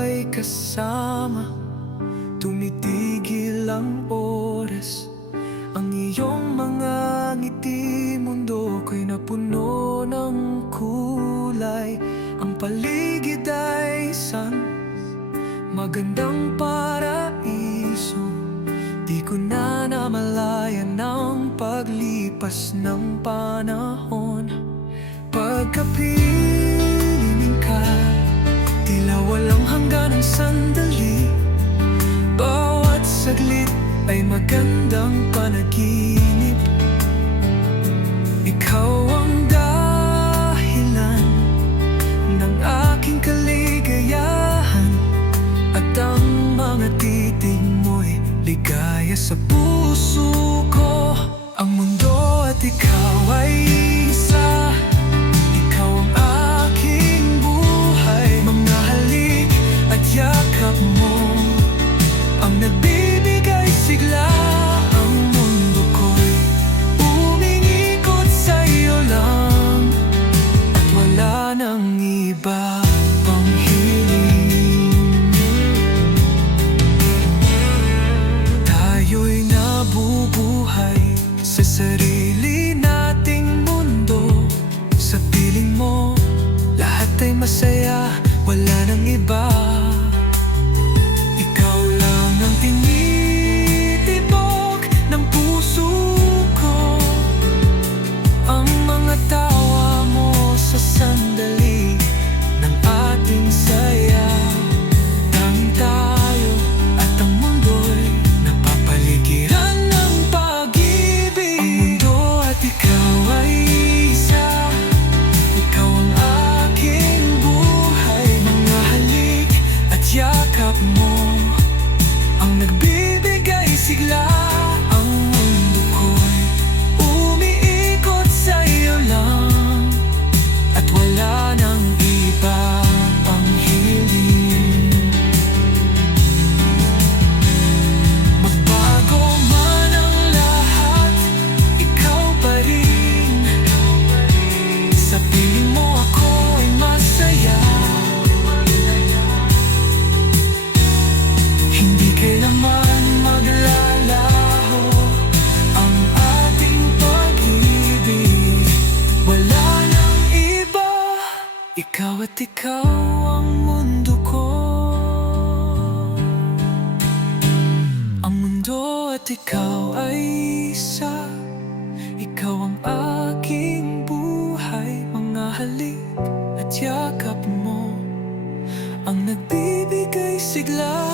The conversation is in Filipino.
ay kasama, tumitigil ang oras. Ang iyong mga ngiti, mundo ko'y napuno ng kulay. Ang paligid ay isang magandang paraiso. Di ko na namalayan ang paglipas ng panahon. Pagkapiling ka, tila walang hangganang sandali. Bawat saglit ay magandang panaginip. Ikaw ang dahilan ng aking kaligayahan, at ang mga titig mo'y ligaya sa puso ko. Ang mundo at ikaw ay isa, ikaw ang aking buhay. Mga halik at yakap mo ang nagbibigay sigla. Ang mundo ko'y umiikot sa'yo lang, at wala nang iba pang hiling. Tayo'y nabubuhay sa sarili nating mundo. Sa piling mo, lahat ay masaya, wala nang iba. Ikaw lang ang tinitibok ng puso ko. Ang mga tawa mo sa sandali ng ating saya. Tanging tayo at ang mundo'y napapaligiran ng pag-ibig. Ang mundo at ikaw ay isa, ikaw ang aking buhay. Mga halik at yakap mo ang nagbibigay sigla. Ang mundo ko'y umiikot sa'yo lang, at wala nang iba pang hiling. Magbago man ang lahat, ikaw pa rin. Sa piling mo ako ay masaya. Hindi kailanman maglalaho ang ating pag-ibig. Wala nang iba, ikaw at ikaw ang mundo ko. Ang mundo at ikaw ay isa, ikaw ang aking buhay. Mga halik at yakap mo ang nagbibigay sigla.